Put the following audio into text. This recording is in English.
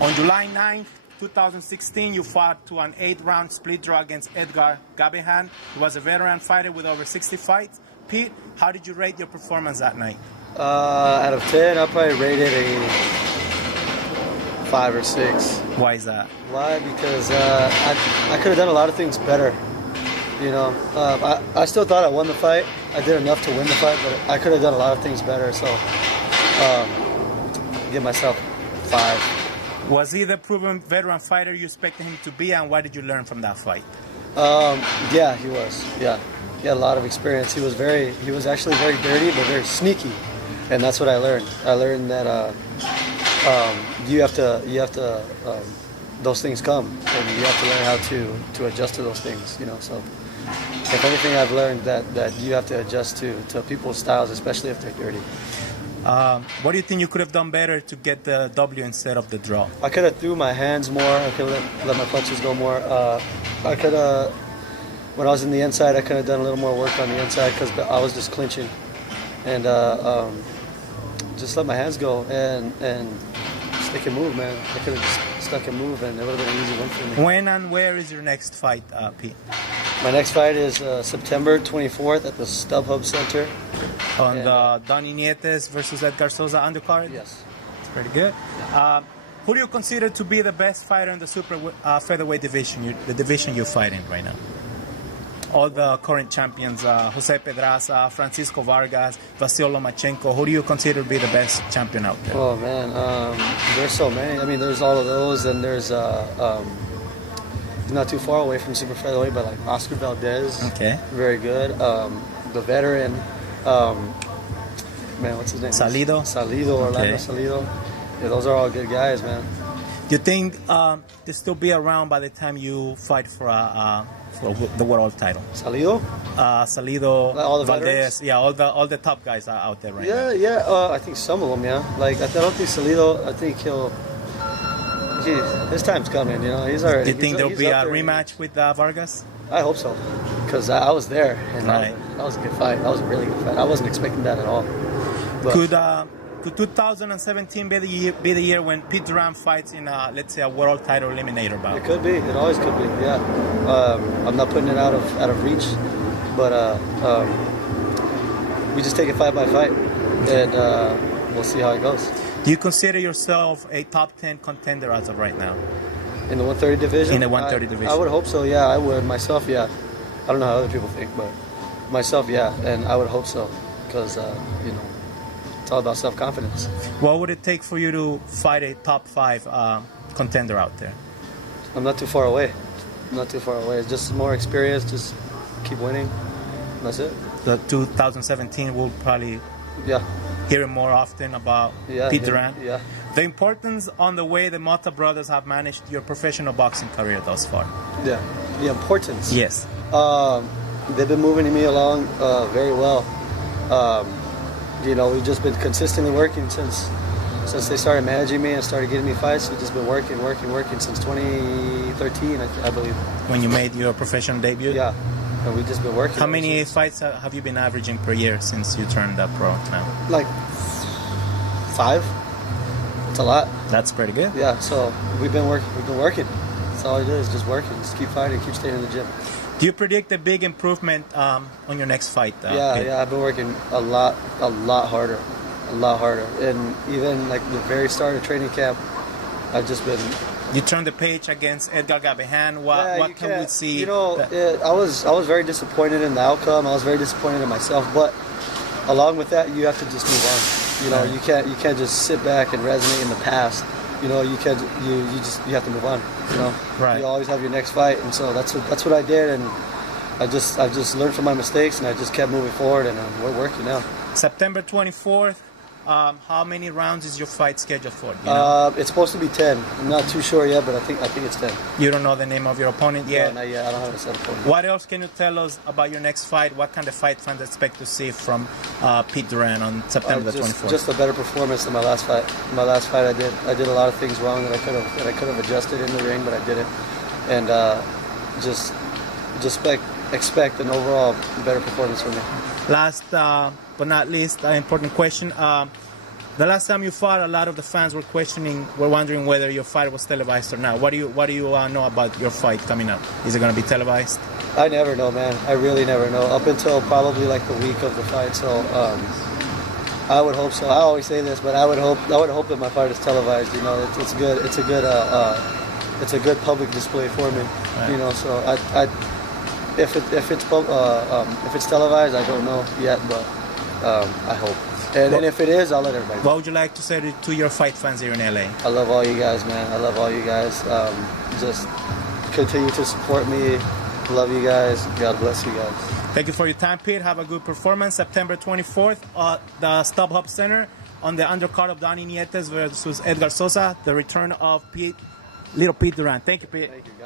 On July 9th, 2016, you fought to an 8-round split draw against Edgar Sosa. He was a veteran fighter with over 60 fights. Pete, how did you rate your performance that night? Out of 10, I'll probably rate it a 5 or 6. Why is that? Why? Because I could have done a lot of things better. You know, I still thought I won the fight. I did enough to win the fight, but I could have done a lot of things better. So, give myself 5. Was he the proven veteran fighter you expected him to be, and what did you learn from that fight? Yeah, he was. Yeah, he had a lot of experience. He was actually very dirty, but very sneaky, and that's what I learned. I learned that you have to those things come, and you have to learn how to adjust to those things. You know, so if anything, I've learned that you have to adjust to people's styles, especially if they're dirty. What do you think you could have done better to get the W instead of the draw? I could have threw my hands more. I could have let my punches go more. I could have, when I was in the inside, I could have done a little more work on the inside because I was just clinching, and just let my hands go and stick and move, man. I could have just stuck and move, and it would have been an easy win for me. When and where is your next fight, Pete? My next fight is September 24th at the StubHub Center. On the Donnie Nietes versus Edgar Sosa undercard? Yes. It's pretty good. Who do you consider to be the best fighter in the super featherweight division, the division you're fighting right now? All the current champions, Jose Pedraza, Francisco Vargas, Vasyl Lomachenko. Who do you consider to be the best champion out there? Oh, man. There's so many. I mean, there's all of those, and there's not too far away from super featherweight, but like Oscar Valdez. Okay. Very good. The veteran, man, what's his name? Salido, Orlando okay. Salido. Yeah, those are all good guys, man. Do you think they'll still be around by the time you fight for the world title? Salido? Salido, all the Valdez, veterans? yeah, all the top guys are out there right now. Yeah. I think some of them, yeah. Like I don't think Salido. I think his time's coming. You know, he's already. Do you think there'll be a there. rematch with Vargas? I hope so, because I was there, and right. that was a good fight. That was a really good fight. I wasn't expecting that at all. But could 2017 be the year when Pete Duran fights in let's say a world title eliminator bout? It could be. It always could be. Yeah. I'm not putting it out of reach, but we just take it fight by fight, and we'll see how it goes. Do you consider yourself a top 10 contender as of right now? In the 130 division? In the 130 division. I would hope so, yeah, I would. Myself, yeah. I don't know how other people think, but myself, yeah, and I would hope so, because, you know, it's all about self-confidence. What would it take for you to fight a top 5 contender out there? I'm not too far away. It's just more experience, just keep winning, and that's it. The 2017 will probably hear more often about Pete Duran. Yeah. The importance on the way the Mota brothers have managed your professional boxing career thus far. Yeah, the importance. Yes. They've been moving me along very well. You know, we've just been consistently working since they started managing me and started getting me fights. We've just been working since 2013, I believe. When you made your professional debut? Yeah. And we've just been working. How many fights have you been averaging per year since you turned pro now? Like 5. It's a lot. That's pretty good. Yeah, so we've been working. That's all I do is just working. Just keep fighting, keep staying in the gym. Do you predict a big improvement on your next fight? Yeah, I've been working a lot harder. And even like the very start of training camp, I've just been... You turned the page against Edgar Sosa. What can we see? You know, I was very disappointed in the outcome. I was very disappointed in myself. But along with that, you have to just move on. You know, you can't just sit back and resonate in the past. You know, you have to move on. You know, right. You always have your next fight, and so that's what I did. And I just learned from my mistakes, and I just kept moving forward, and we're working now. September 24th. How many rounds is your fight scheduled for? You know? It's supposed to be 10. I'm not too sure yet, but I think it's 10. You don't know the name of your opponent yet? No, not yet. I don't have a set opponent. What else can you tell us about your next fight? What kind of fight fans expect to see from Pete Duran on September the 24th? Just a better performance than my last fight. My last fight, I did a lot of things wrong that I could have adjusted in the ring, but I didn't. And just expect an overall better performance from me. Last but not least, an important question. The last time you fought, a lot of the fans were wondering whether your fight was televised or not. What do you know about your fight coming up? Is it going to be televised? I never know, man. I really never know. Up until probably like the week of the fight. So I would hope so. I always say this, but I would hope that my fight is televised. You know, it's good. It's a good public display for me. Right. You know, so if it's televised, I don't know yet, but I hope. And if it is, I'll let everybody know. What would you like to say to your fight fans here in LA? I love all you guys, man. I love all you guys. Just continue to support me. Love you guys. God bless you guys. Thank you for your time, Pete. Have a good performance. September 24th at the StubHub Center on the undercard of Donnie Nietes versus Edgar Sosa. The return of Pete Duran. Thank you, Pete. Thank you, guys.